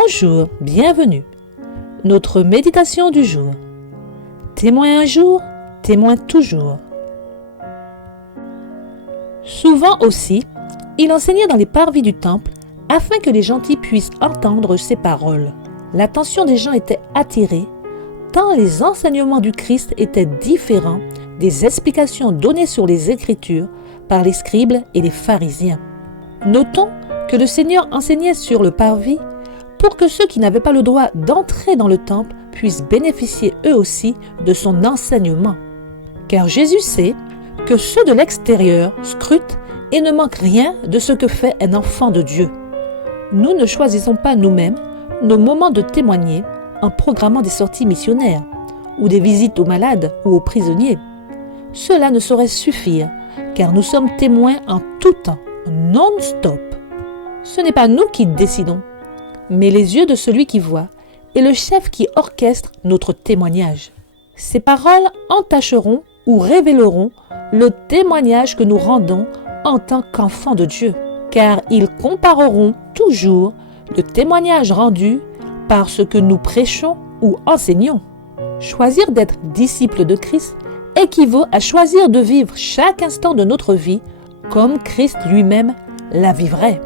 Bonjour, bienvenue. Notre méditation du jour. Témoin un jour, témoin toujours. Souvent aussi, il enseignait dans les parvis du temple afin que les gentils puissent entendre ses paroles. L'attention des gens était attirée, tant les enseignements du Christ étaient différents des explications données sur les Écritures par les scribes et les pharisiens. Notons que le Seigneur enseignait sur le parvis pour que ceux qui n'avaient pas le droit d'entrer dans le temple puissent bénéficier eux aussi de son enseignement. Car Jésus sait que ceux de l'extérieur scrutent et ne manquent rien de ce que fait un enfant de Dieu. Nous ne choisissons pas nous-mêmes nos moments de témoigner en programmant des sorties missionnaires ou des visites aux malades ou aux prisonniers. Cela ne saurait suffire car nous sommes témoins en tout temps, non-stop. Ce n'est pas nous qui décidons, mais les yeux de celui qui voit et le chef qui orchestre notre témoignage. Ces paroles entacheront ou révéleront le témoignage que nous rendons en tant qu'enfants de Dieu, car ils compareront toujours le témoignage rendu par ce que nous prêchons ou enseignons. Choisir d'être disciple de Christ équivaut à choisir de vivre chaque instant de notre vie comme Christ lui-même la vivrait.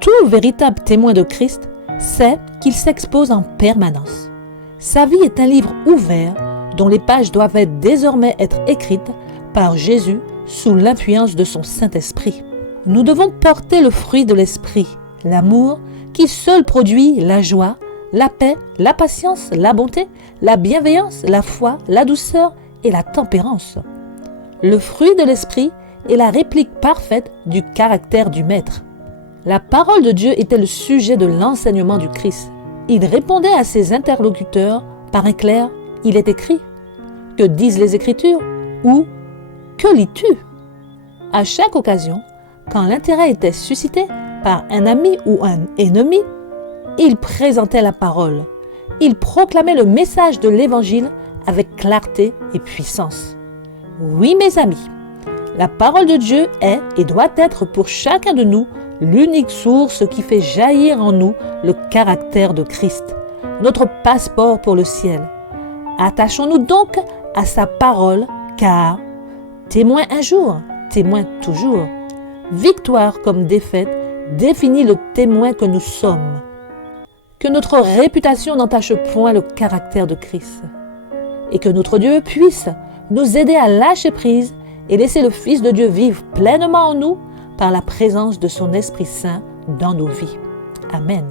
Tout véritable témoin de Christ sait qu'il s'expose en permanence. Sa vie est un livre ouvert dont les pages doivent désormais être écrites par Jésus sous l'influence de son Saint-Esprit. Nous devons porter le fruit de l'Esprit, l'amour qui seul produit la joie, la paix, la patience, la bonté, la bienveillance, la foi, la douceur et la tempérance. Le fruit de l'Esprit est la réplique parfaite du caractère du Maître. La parole de Dieu était le sujet de l'enseignement du Christ. Il répondait à ses interlocuteurs par un clair « Il est écrit ». Que disent les Écritures ou « Que lis-tu » À chaque occasion, quand l'intérêt était suscité par un ami ou un ennemi, il présentait la parole. Il proclamait le message de l'Évangile avec clarté et puissance. Oui, mes amis, la parole de Dieu est et doit être pour chacun de nous l'unique source qui fait jaillir en nous le caractère de Christ, notre passeport pour le ciel. Attachons-nous donc à sa parole, car témoin un jour, témoin toujours. Victoire comme défaite définit le témoin que nous sommes. Que notre réputation n'entache point le caractère de Christ et que notre Dieu puisse nous aider à lâcher prise et laisser le Fils de Dieu vivre pleinement en nous par la présence de son Esprit Saint dans nos vies. Amen.